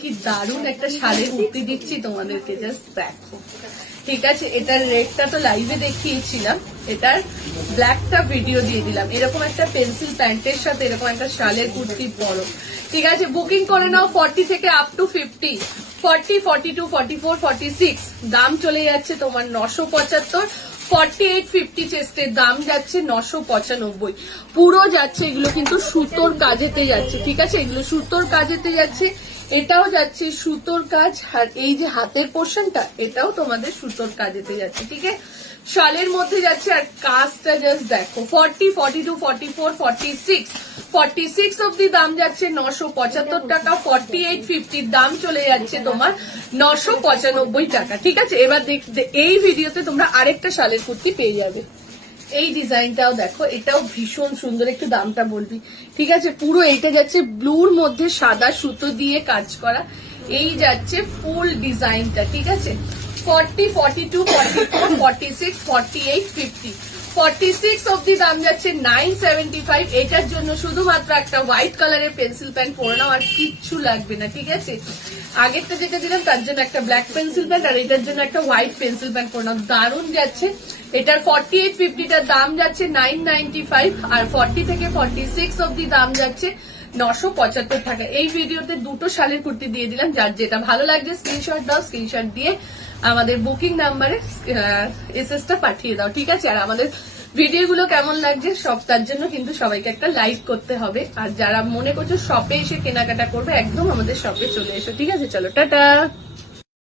কি দারুণ একটা শাড়ির কুর্তি দিচ্ছি তোমাদেরকে, জাস্ট দেখো। ঠিক আছে, এটার রেডটা তো লাইভে দেখিয়েছিলাম, এটার ব্ল্যাকটা ভিডিও দিয়ে দিলাম। এরকম একটা পেন্সিল প্যান্টের সাথে এরকম একটা শালের কুর্তি পরো। ঠিক আছে, বুকিং করে নাও 40 থেকে আপ টু 50, 40, 42, 44, 46। দাম চলে যাচ্ছে তোমার 975। 48, 50 চেস্টের দাম যাচ্ছে 995। পুরো যাচ্ছে, এগুলো কিন্তু সুতোর কাজেতে যাচ্ছে। ঠিক আছে, এগুলো সুতোর কাজেতে যাচ্ছে, এটাও যাচ্ছে সুতোর কাজ। আর এই যে হাতের পোর্শনটা, এটাও তোমাদের সুতোর কাজেতে যাচ্ছে। ঠিক আছে, শালের মধ্যে যাচ্ছে। আর কাজটা জাস্ট দেখো, 40, 42, 44, 46, 46 অব্দি দাম যাচ্ছে 975 টাকা। 48, 50 দাম চলে যাচ্ছে তোমার 995 টাকা। ঠিক আছে, এবার এই ভিডিওতে তোমরা আরেকটা শালের কুর্তি পেয়ে যাবে। এই ডিজাইনটাও দেখো, এটাও ভীষণ সুন্দর, একটু দামটা বলবি। ঠিক আছে, পুরো এইটা যাচ্ছে ব্লুর মধ্যে সাদা সুতো দিয়ে কাজ করা, এই যাচ্ছে ফুল ডিজাইনটা। ঠিক আছে, 40, 42, 44, 46, 48, 50, 46 অব্দি দাম যাচ্ছে 975। এটার জন্য শুধুমাত্র একটা হোয়াইট কালারের পেন্সিল প্যান্ট পরে নাও, আর কিচ্ছু লাগবে না। ঠিক আছে, আগেরটা যেটা দিলাম তার জন্য একটা ব্ল্যাক পেন্সিল প্যান্ট, আর এটার জন্য একটা হোয়াইট পেন্সিল প্যান্ট পরে নাও, দারুণ যাচ্ছে। এটার 48, 50টার দাম যাচ্ছে 995, আর 40 থেকে 46 অব্দি দাম যাচ্ছে 975 টাকা। এই ভিডিওতে দুটো শালের কুর্তি দিয়ে দিলাম, যার যেটা ভালো লাগছে স্ক্রিনশট দাও, স্ক্রিনশট দিয়ে আমাদের বুকিং নাম্বারে এসএসটা পাঠিয়ে দাও। ঠিক আছে, আর আমাদের ভিডিওগুলো কেমন লাগছে সব তার জন্য কিন্তু সবাইকে একটা লাইক করতে হবে। আর যারা মনে করছো শপে এসে কেনাকাটা করবে, একদম আমাদের শপে চলে এসো। ঠিক আছে, চলো টাটা।